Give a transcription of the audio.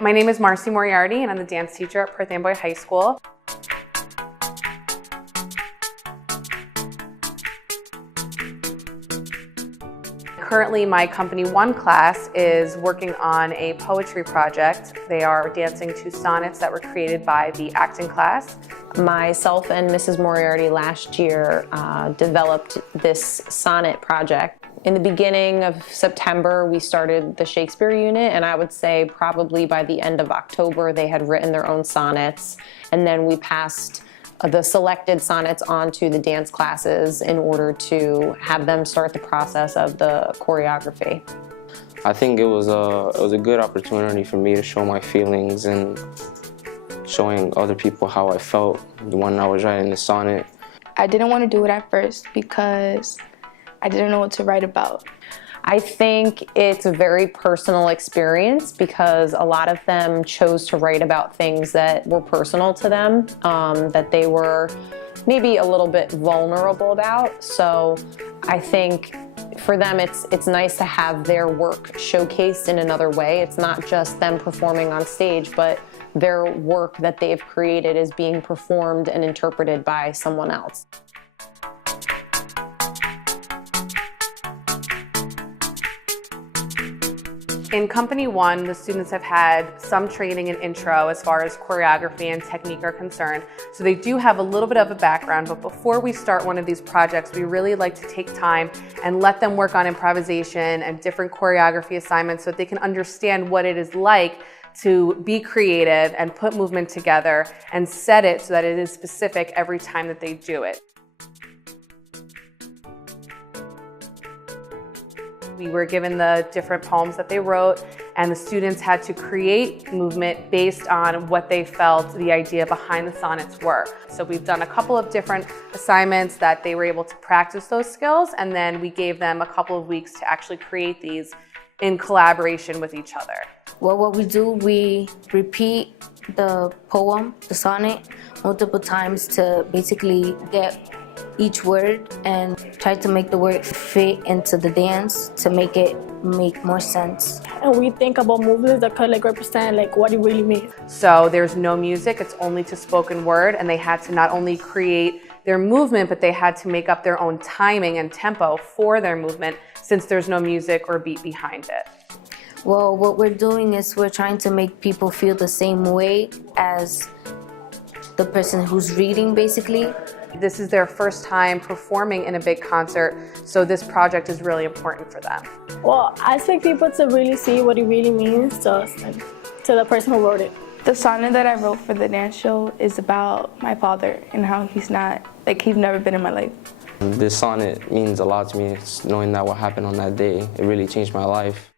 My name is Marcy Moriarty and I'm the dance teacher at Perth Amboy High School. Currently, my Company 1 class is working on a poetry project. They are dancing to sonnets that were created by the acting class. Myself and Mrs. Moriarty last year developed this sonnet project. In the beginning of September, we started the Shakespeare unit, and I would say probably by the end of October, they had written their own sonnets. And then we passed the selected sonnets onto the dance classes in order to have them start the process of the choreography. I think it was a good opportunity for me to show my feelings and showing other people how I felt when I was writing the sonnet. I didn't want to do it at first because I didn't know what to write about. I think it's a very personal experience because a lot of them chose to write about things that were personal to them, that they were maybe a little bit vulnerable about. So I think for them it's nice to have their work showcased in another way. It's not just them performing on stage, but their work that they've created is being performed and interpreted by someone else. In Company 1, the students have had some training in intro as far as choreography and technique are concerned. So they do have a little bit of a background, but before we start one of these projects, we really like to take time and let them work on improvisation and different choreography assignments so that they can understand what it is like to be creative and put movement together and set it so that it is specific every time that they do it. We were given the different poems that they wrote, and the students had to create movement based on what they felt the idea behind the sonnets were. So we've done a couple of different assignments that they were able to practice those skills, and then we gave them a couple of weeks to actually create these in collaboration with each other. Well, what we do, we repeat the poem, the sonnet, multiple times to basically get each word and try to make the word fit into the dance to make it make more sense. And we think about movements that could represent what it really means. So there's no music, it's only to spoken word, and they had to not only create their movement, but they had to make up their own timing and tempo for their movement since there's no music or beat behind it. Well, what we're doing is we're trying to make people feel the same way as the person who's reading, basically. This is their first time performing in a big concert, so this project is really important for them. Well, I expect people to really see what it really means to us, to the person who wrote it. The sonnet that I wrote for the dance show is about my father and how he's never been in my life. This sonnet means a lot to me, knowing that what happened on that day. It really changed my life.